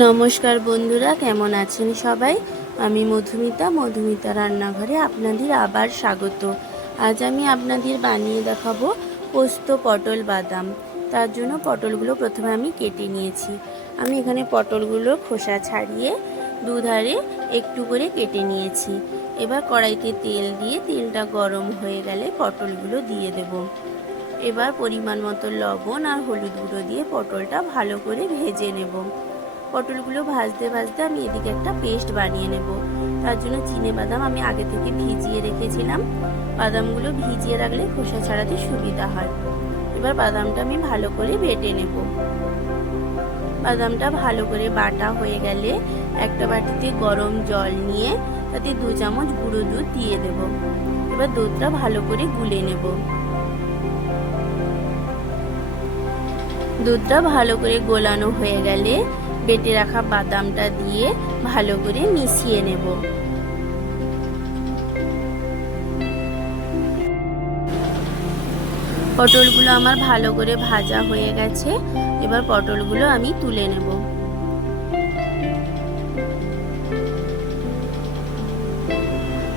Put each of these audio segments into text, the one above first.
নমস্কার বন্ধুরা, কেমন আছেন সবাই? আমি মধুমিতা রান্নাঘরে আপনাদের আবার স্বাগত। আজ আমি আপনাদের বানিয়ে দেখাবো পোস্ত পটল বাদাম। তার জন্য পটলগুলো প্রথমে আমি কেটে নিয়েছি। আমি এখানে পটলগুলো খোসা ছাড়িয়ে দুধারে একটু করে কেটে নিয়েছি। এবার কড়াইতে তেল দিয়ে তেলটা গরম হয়ে গেলে পটলগুলো দিয়ে দেব। এবার পরিমাণ মতো লবণ আর হলুদ গুঁড়ো দিয়ে পটলটা ভালো করে ভেজে নেব। পটলগুলো ভাজতে ভাজতে আমি এদিকে একটা পেস্ট বানিয়ে নেব। তার জন্য চিনেবাদাম আমি আগে থেকে ভিজিয়ে রেখেছিলাম। বাদামগুলো ভিজিয়ে রাখলে খোসা ছাড়াতে সুবিধা হয়। এবার বাদামটা আমি ভালো করে বেটে নেব। বাদামটা ভালো করে বাটা হয়ে গেলে একটা বাটিতে গরম জল নিয়ে তাতে 2 চামচ গুঁড়ো দুধ দিয়ে দেব। এবার দুধটা ভালো করে গুলে নেব। দুধটা ভালো করে গোলানো হয়ে গেলে বেটে রাখা বাদামটা দিয়ে ভালো করে মিশিয়ে নেব। পটলগুলো আমার ভালো করে ভাজা হয়ে গেছে। এবার পটলগুলো আমি তুলে নেব।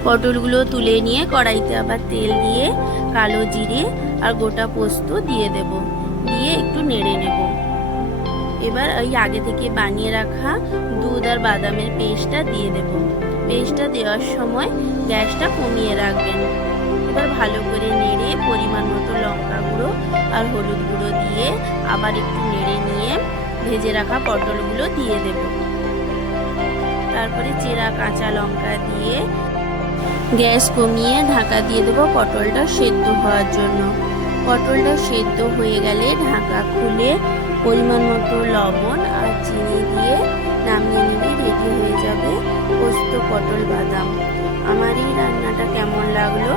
পটলগুলো তুলে নিয়ে কড়াইতে আবার তেল দিয়ে কালো জিরে আর গোটা পোস্ত দিয়ে দেব। দিয়ে একটু নেড়ে নেব। এবার ওই আগে থেকে বানিয়ে রাখা দুধ আর বাদামের পেস্টটা দিয়ে দেব। পেস্টটা দেওয়ার সময় গ্যাসটা কমিয়ে রাখবেন। এবার ভালো করে নেড়ে পরিমাণ মতো লঙ্কা গুঁড়ো আর হলুদ গুঁড়ো দিয়ে আবার একটু নেড়ে নিয়ে ভেজে রাখা পটলগুলো দিয়ে দেব। তারপরে চেরা কাঁচা লঙ্কা দিয়ে গ্যাস কমিয়ে ঢাকা দিয়ে দেবো পটলটা সেদ্ধ হওয়ার জন্য। পটলটা সেদ্ধ হয়ে গেলে ঢাকা খুলে পরিমাণ মতো লবণ আর চিনি দিয়ে নামিয়ে নিলে রেডি হয়ে যাবে পোস্ত পটল বাদাম। আমার এই রান্নাটা কেমন লাগলো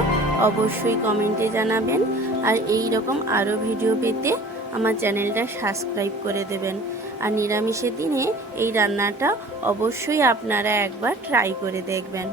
অবশ্যই কমেন্টে জানাবেন। আর এই রকম আরও ভিডিও পেতে আমার চ্যানেলটা সাবস্ক্রাইব করে দেবেন। আর নিরামিষের দিনে এই রান্নাটা অবশ্যই আপনারা একবার ট্রাই করে দেখবেন।